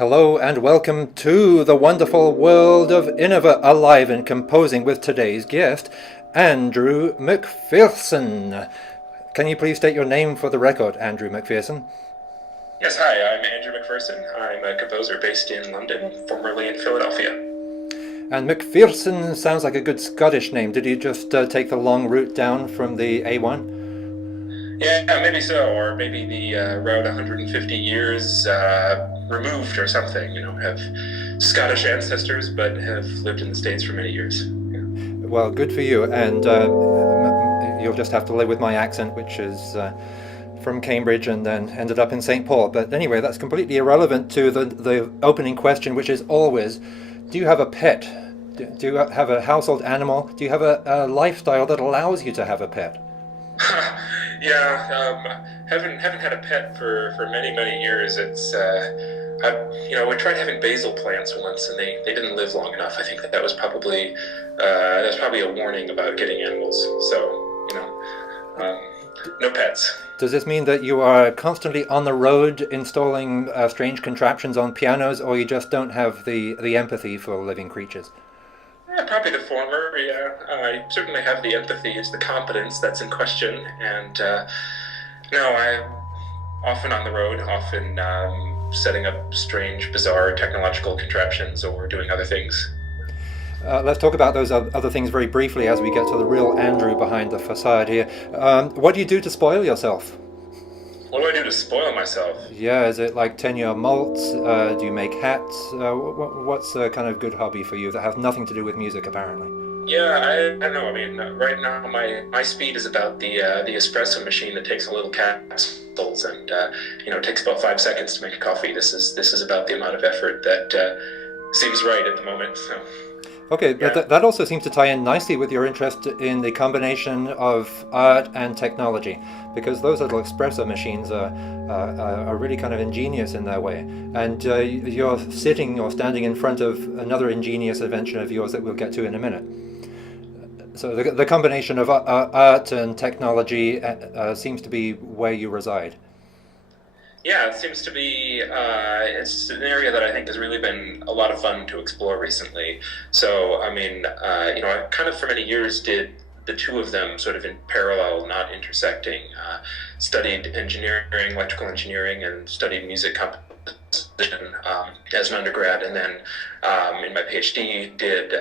Hello and welcome to the wonderful world of innova, alive and composing with today's guest, Andrew McPherson. Can you please state your name for the record, Andrew McPherson? Yes, hi, I'm Andrew McPherson. I'm a composer based in London, formerly in Philadelphia. And McPherson sounds like a good Scottish name. Did you just take the long route down from the A1? Yeah, maybe so, or maybe the route 150 years removed or something, have Scottish ancestors but have lived in the States for many years. Yeah. Well, good for you, and you'll just have to live with my accent, which is from Cambridge and then ended up in St. Paul. But anyway, that's completely irrelevant to the opening question, which is always, do you have a pet? Do you have a household animal? Do you have a lifestyle that allows you to have a pet? Yeah, haven't had a pet for many years. It's we tried having basil plants once, and they didn't live long enough. I think that was probably a warning about getting animals. So no pets. Does this mean that you are constantly on the road installing strange contraptions on pianos, or you just don't have the empathy for living creatures? Yeah, probably the former. Yeah, I certainly have the empathy. It's the competence that's in question, and no, I'm often on the road, often setting up strange, bizarre technological contraptions or doing other things. Let's talk about those other things very briefly as we get to the real Andrew behind the facade here. What do you do to spoil yourself? What do I do to spoil myself? Yeah, is it like 10-year malts? Do you make hats? What's a kind of good hobby for you that has nothing to do with music, apparently? Yeah, I don't know. I mean, right now my speed is about the espresso machine that takes a little capsules and it takes about 5 seconds to make a coffee. This is about the amount of effort that seems right at the moment. So. Okay, Yeah. but that also seems to tie in nicely with your interest in the combination of art and technology, because those little espresso machines are really kind of ingenious in their way. And you're sitting or standing in front of another ingenious invention of yours that we'll get to in a minute. So the combination of art and technology seems to be where you reside. Yeah, it seems to be, it's an area that I think has really been a lot of fun to explore recently. So, I mean, I kind of for many years did the two of them sort of in parallel, not intersecting. Studied engineering, electrical engineering, and studied music composition as an undergrad, and then in my PhD did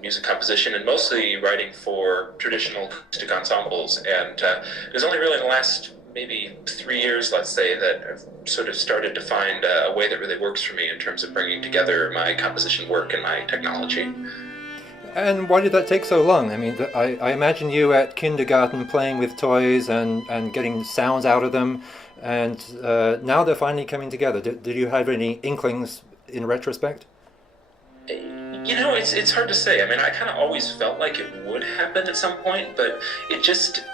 music composition and mostly writing for traditional acoustic ensembles. And it was only really in the last maybe 3 years, let's say, that I've sort of started to find a way that really works for me in terms of bringing together my composition work and my technology. And why did that take so long? I mean, I imagine you at kindergarten playing with toys and getting sounds out of them, and now they're finally coming together. Did you have any inklings in retrospect? It's hard to say. I mean, I kind of always felt like it would happen at some point, but it just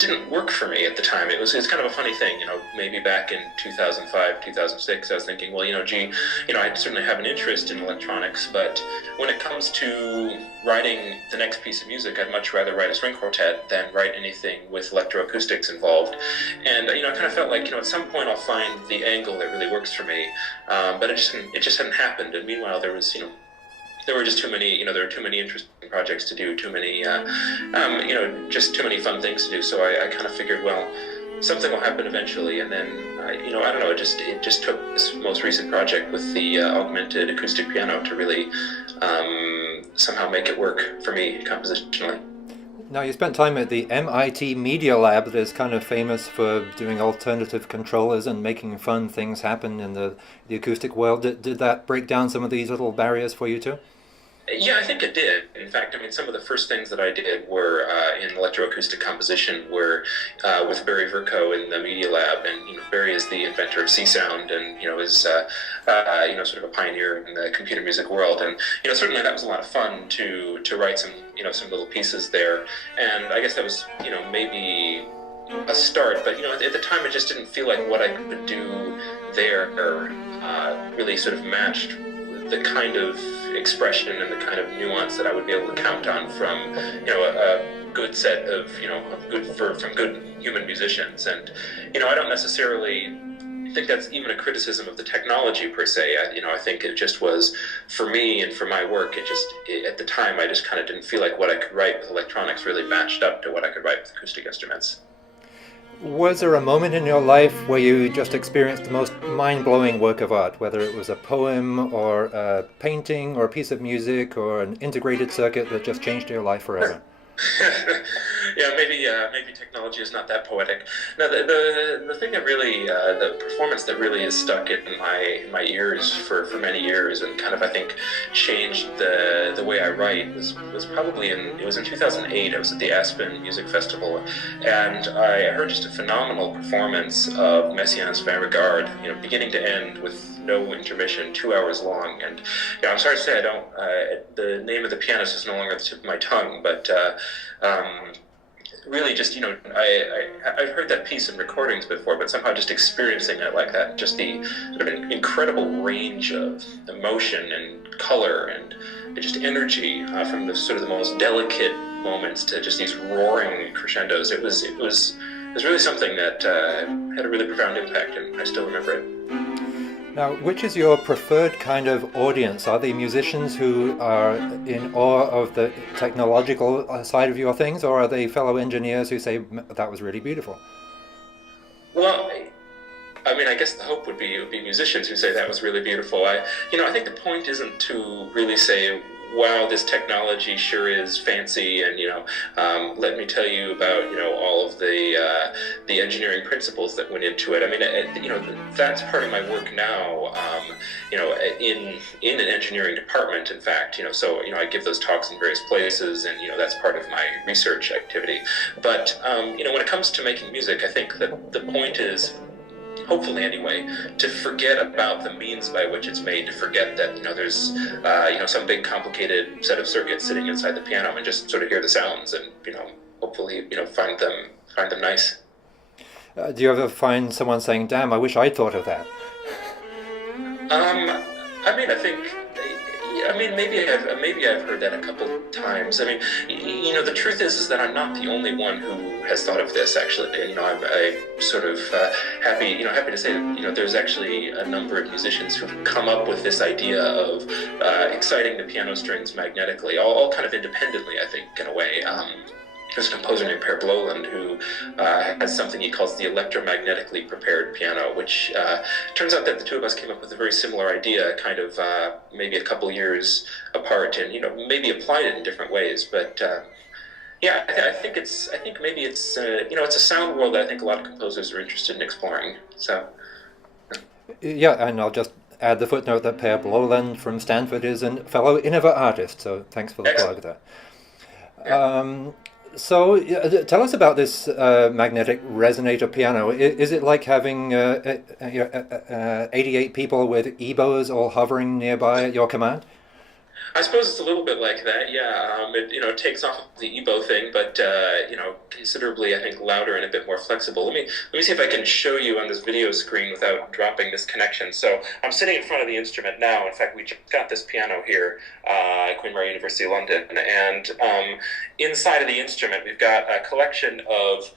didn't work for me at the time. It was kind of a funny thing, maybe back in 2005, 2006, I was thinking, well, I certainly have an interest in electronics, but when it comes to writing the next piece of music, I'd much rather write a string quartet than write anything with electroacoustics involved. And, I kind of felt like, at some point I'll find the angle that really works for me, but it just hadn't happened. And meanwhile, there were just too many, there were too many interesting projects to do, too many, just too many fun things to do. So I kind of figured, well, something will happen eventually. And then, I don't know, it just took this most recent project with the augmented acoustic piano to really somehow make it work for me compositionally. Now, you spent time at the MIT Media Lab that is kind of famous for doing alternative controllers and making fun things happen in the acoustic world. Did that break down some of these little barriers for you too? Yeah, I think it did. In fact, some of the first things that I did were in electroacoustic composition were with Barry Vercoe in the Media Lab, and Barry is the inventor of C-Sound, and is sort of a pioneer in the computer music world, and certainly that was a lot of fun to write some little pieces there, and I guess that was maybe a start, but at the time it just didn't feel like what I could do there really sort of matched the kind of expression and the kind of nuance that I would be able to count on from a good set of from good human musicians. And I don't necessarily think that's even a criticism of the technology per se. I think it just was, for me and for my work, at the time I just kind of didn't feel like what I could write with electronics really matched up to what I could write with acoustic instruments. Was there a moment in your life where you just experienced the most mind-blowing work of art, whether it was a poem or a painting or a piece of music or an integrated circuit that just changed your life forever? Yeah, maybe technology is not that poetic. No, the thing that really, the performance that really is stuck in my ears for many years, and kind of, I think, changed the way I write was probably it was in 2008. I was at the Aspen Music Festival, and I heard just a phenomenal performance of Messiaen's Fin Regard, beginning to end with no intermission, 2 hours long. And I'm sorry to say I don't. The name of the pianist is no longer at the tip of my tongue, but really, just I've heard that piece in recordings before, but somehow just experiencing it like that, just the sort of an incredible range of emotion and color and just energy from the sort of the most delicate moments to just these roaring crescendos. It was really something that had a really profound impact, and I still remember it. Now, which is your preferred kind of audience? Are they musicians who are in awe of the technological side of your things, or are they fellow engineers who say, that was really beautiful? Well, I mean, I guess the hope would be musicians who say that was really beautiful. I think the point isn't to really say, wow, this technology sure is fancy, and let me tell you about all of the engineering principles that went into it. I mean, that's part of my work now. In an engineering department, in fact. So I give those talks in various places, and that's part of my research activity. But when it comes to making music, I think that the point is, hopefully anyway, to forget about the means by which it's made, to forget that there's some big complicated set of circuits sitting inside the piano, and just sort of hear the sounds, and hopefully find them nice. Do you ever find someone saying, damn, I wish I'd thought of that? Maybe I've heard that a couple times. I mean, the truth is that I'm not the only one who has thought of this, actually. I'm sort of happy to say that there's actually a number of musicians who've come up with this idea of exciting the piano strings magnetically, all kind of independently, I think, in a way. There's a composer named Per Bloland who has something he calls the electromagnetically prepared piano, which turns out that the two of us came up with a very similar idea, kind of maybe a couple years apart, and maybe applied it in different ways. But I think maybe it's it's a sound world that I think a lot of composers are interested in exploring. So yeah, and I'll just add the footnote that Per Bloland from Stanford is a fellow innova artist. So thanks for the plug there. Yeah. So tell us about this magnetic resonator piano. Is it like having 88 people with EBOs all hovering nearby at your command? I suppose it's a little bit like that, yeah. It takes off the EBO thing, but considerably, I think, louder and a bit more flexible. Let me see if I can show you on this video screen without dropping this connection. So I'm sitting in front of the instrument now. In fact, we just got this piano here at Queen Mary University, London, and inside of the instrument, we've got a collection of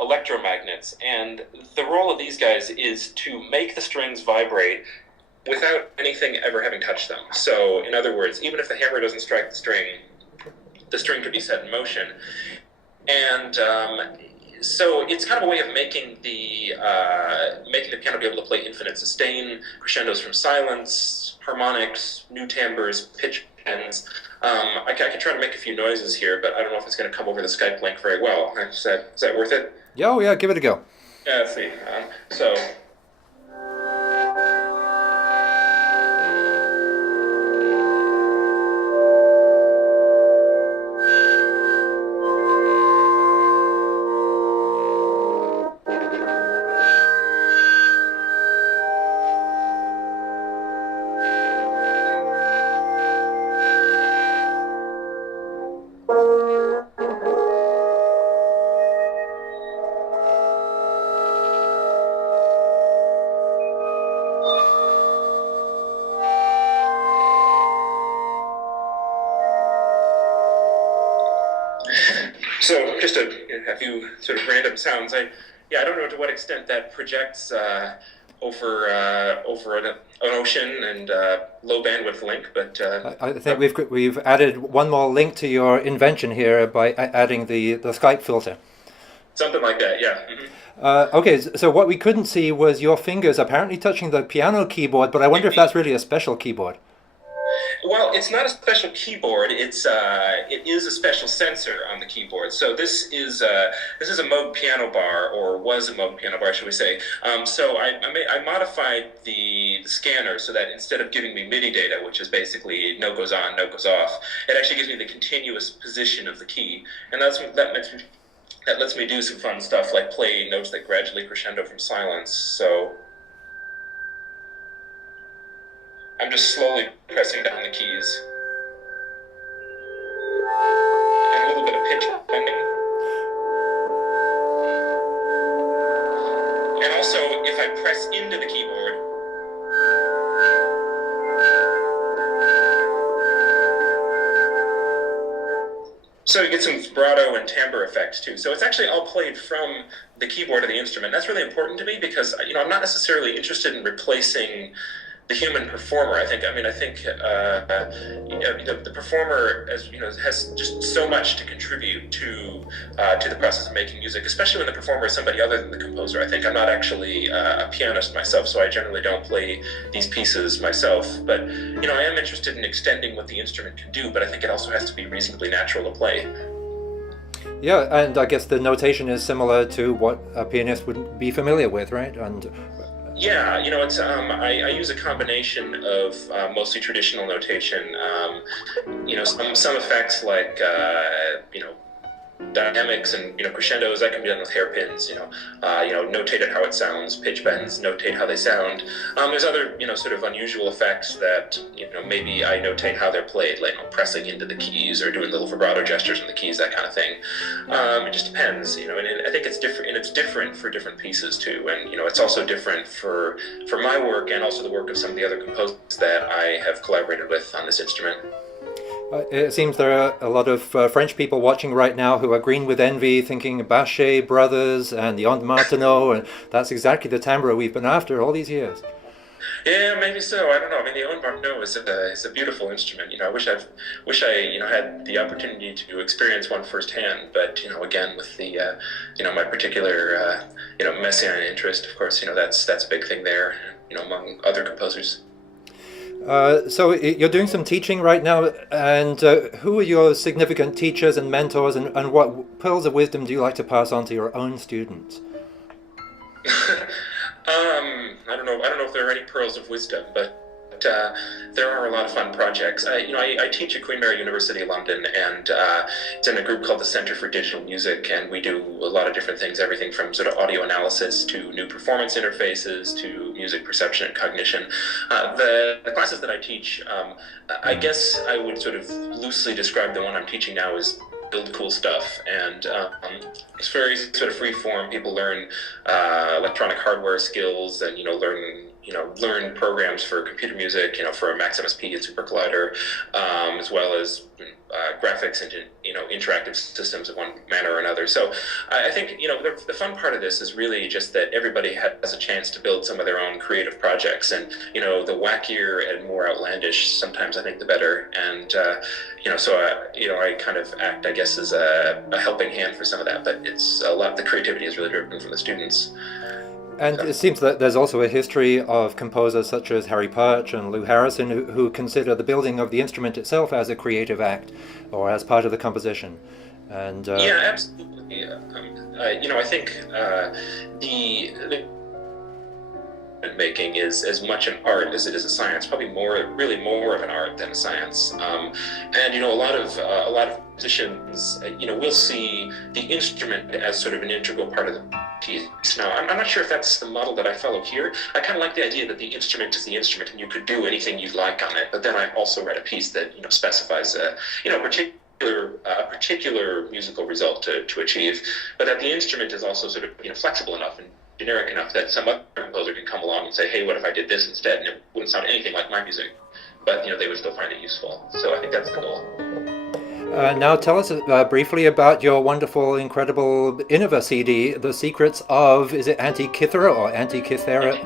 electromagnets, and the role of these guys is to make the strings vibrate without anything ever having touched them. So, in other words, even if the hammer doesn't strike the string could be set in motion. And so it's kind of a way of making the piano be able to play infinite sustain, crescendos from silence, harmonics, new timbres, pitch bends. I can try to make a few noises here, but I don't know if it's going to come over the Skype link very well. Is that worth it? Yeah, give it a go. Yeah, let's see. So. So just a few sort of random sounds. I don't know to what extent that projects over an ocean and low bandwidth link. But I think we've added one more link to your invention here by adding the Skype filter. Something like that, yeah. Okay, so what we couldn't see was your fingers apparently touching the piano keyboard, but I wonder if that's really a special keyboard. Well, it's not a special keyboard. It is a special sensor on the keyboard. So this is a Moog piano bar, or was a Moog piano bar, should we say? So I modified the scanner so that instead of giving me MIDI data, which is basically note goes on, note goes off, it actually gives me the continuous position of the key, and that lets me do some fun stuff like play notes that gradually crescendo from silence. So I'm just slowly pressing down the keys. And a little bit of pitch bending. And also, if I press into the keyboard, so you get some vibrato and timbre effects too. So it's actually all played from the keyboard of the instrument. That's really important to me because I'm not necessarily interested in replacing the human performer. I think the performer, has just so much to contribute to the process of making music, especially when the performer is somebody other than the composer. I think I'm not actually a pianist myself, so I generally don't play these pieces myself. But I am interested in extending what the instrument can do. But I think it also has to be reasonably natural to play. Yeah, and I guess the notation is similar to what a pianist would be familiar with, right? And yeah, it's I use a combination of mostly traditional notation. Some effects like dynamics and crescendos that can be done with hairpins. Notate how it sounds. Pitch bends notate how they sound. There's other sort of unusual effects that maybe I notate how they're played, like pressing into the keys or doing little vibrato gestures on the keys, that kind of thing. It just depends, and I think it's different, and it's different for different pieces too. And it's also different for my work and also the work of some of the other composers that I have collaborated with on this instrument. It seems there are a lot of French people watching right now who are green with envy, thinking Bachet brothers and the Aunt Martineau, and that's exactly the timbre we've been after all these years. Yeah, maybe so. I don't know. I mean, the Aunt Martineau is a beautiful instrument. I wish I had the opportunity to experience one firsthand. But again, with the my particular Messiaen interest, of course, that's a big thing there. Among other composers. So you're doing some teaching right now, and who are your significant teachers and mentors, and what pearls of wisdom do you like to pass on to your own students? I don't know if there are any pearls of wisdom, but there are a lot of fun projects. I teach at Queen Mary University London, and it's in a group called the Centre for Digital Music, and we do a lot of different things, everything from sort of audio analysis to new performance interfaces to music perception and cognition. The classes that I teach, I guess I would sort of loosely describe the one I'm teaching now as build cool stuff, and it's very sort of free form. People learn electronic hardware skills, and learn programs for computer music, for Maximus P and Super Collider, as well as graphics and interactive systems of one manner or another. So I think the fun part of this is really just that everybody has a chance to build some of their own creative projects, and the wackier and more outlandish sometimes I think the better. And I kind of act, I guess, as a helping hand for some of that, but it's a lot. The creativity is really driven from the students. And it seems that there's also a history of composers such as Harry Partch and Lou Harrison who consider the building of the instrument itself as a creative act or as part of the composition. And yeah, absolutely. I think the making is as much an art as it is a science. Probably really more of an art than a science. And a lot of musicians, will see the instrument as sort of an integral part of the piece. Now, I'm not sure if that's the model that I follow here. I kind of like the idea that the instrument is the instrument, and you could do anything you'd like on it. But then I also read a piece that specifies a particular musical result to achieve, but that the instrument is also sort of flexible enough and generic enough that some other composer can come along and say, hey, what if I did this instead? And it wouldn't sound anything like my music, but they would still find it useful. So I think that's the goal. Now tell us briefly about your wonderful, incredible Innova CD, The Secrets of, is it Antikythera or Antikythera?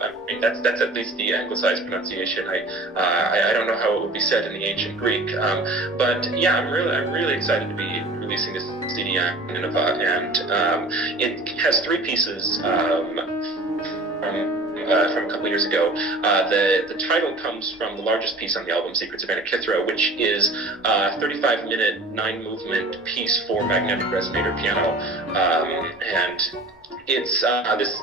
I mean, that's at least the anglicized pronunciation. I don't know how it would be said in the ancient Greek, but yeah, I'm really excited to be releasing this CD on Innova, and it has three pieces. From a couple of years ago. The title comes from the largest piece on the album, Secrets of Antikythera, which is a 35-minute, 9-movement piece for Magnetic Resonator Piano. And it's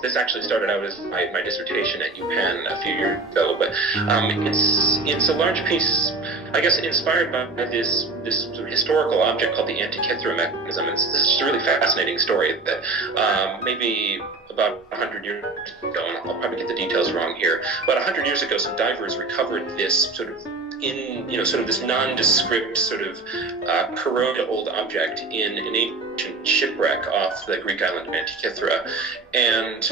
this actually started out as my dissertation at UPenn a few years ago, but it's a large piece, I guess, inspired by this sort of historical object called the Antikythera mechanism. This is just a really fascinating story that maybe about 100 years ago, and I'll probably get the details wrong here, but 100 years ago, some divers recovered this sort of this nondescript sort of corroded old object in an ancient shipwreck off the Greek island of Antikythera. And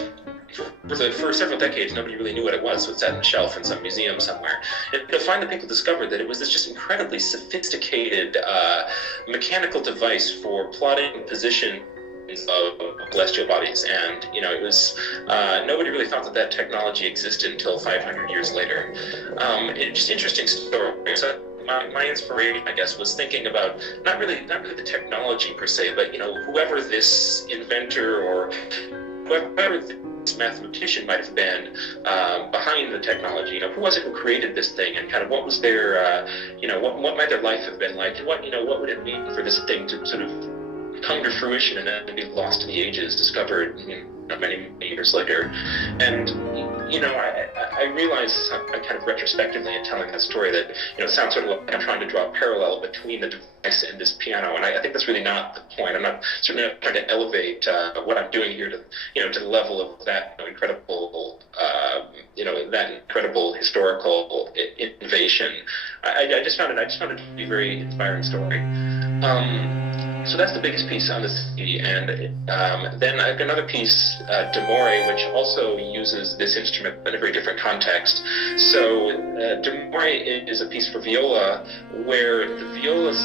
for several decades, nobody really knew what it was, so it sat on a shelf in some museum somewhere. And finally, people discovered that it was this just incredibly sophisticated mechanical device for plotting position of celestial bodies, and it was nobody really thought that technology existed until 500 years later. It's just interesting story. So my inspiration, I guess, was thinking about not really the technology per se, but whoever this inventor or whoever this mathematician might have been behind the technology. Who was it who created this thing, and kind of what was their what might their life have been like, and what would it mean for this thing to sort of come to fruition and then be lost in the ages, discovered many years later. And I realize, kind of retrospectively in telling that story, that it sounds sort of like I'm trying to draw a parallel between the device and this piano, and I think that's really not the point. I'm certainly not trying to elevate what I'm doing here to the level of that incredible historical innovation. I just found it to be a very inspiring story. So that's the biggest piece on the CD, and then I've got another piece, D'Amore, which also uses this instrument in a very different context. So D'Amore is a piece for viola, where the viola's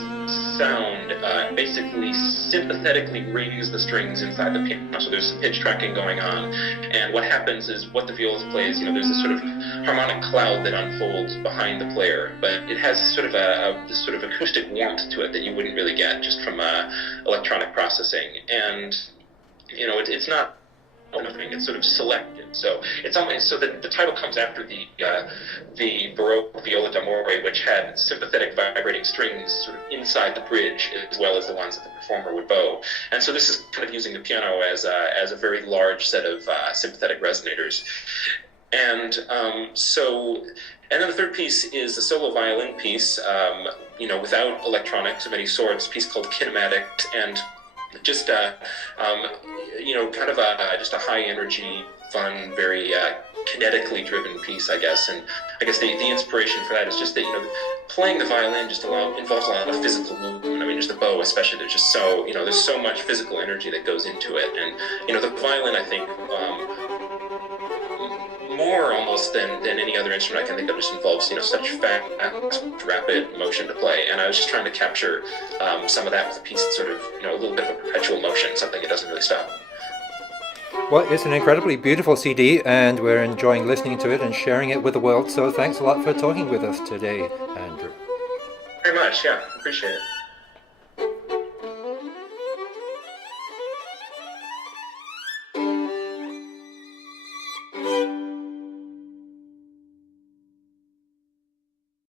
sound basically sympathetically rings the strings inside the piano. So there's some pitch tracking going on, and what happens is what the viola plays, there's this sort of harmonic cloud that unfolds behind the player, but it has sort of this sort of acoustic warmth to it that you wouldn't really get just from electronic processing. And it's not anything, it's sort of selected. So it's almost so that the title comes after the Baroque viola d'amore, which had sympathetic vibrating strings sort of inside the bridge, as well as the ones that the performer would bow. And so this is kind of using the piano as a very large set of sympathetic resonators. And and then the third piece is a solo violin piece, without electronics of any sorts, a piece called Kinematic, and just kind of just a high energy, fun, very kinetically driven piece, I guess. And I guess the inspiration for that is just that playing the violin just involves a lot of physical movement. I mean, just the bow especially. There's just there's so much physical energy that goes into it, and the violin, I think, more almost than any other instrument I can think of, just involves such fast, rapid motion to play, and I was just trying to capture some of that with a piece that's sort of a little bit of a perpetual motion, something that doesn't really stop. Well, it's an incredibly beautiful CD, and we're enjoying listening to it and sharing it with the world, so thanks a lot for talking with us today, Andrew. Very much, yeah, appreciate it.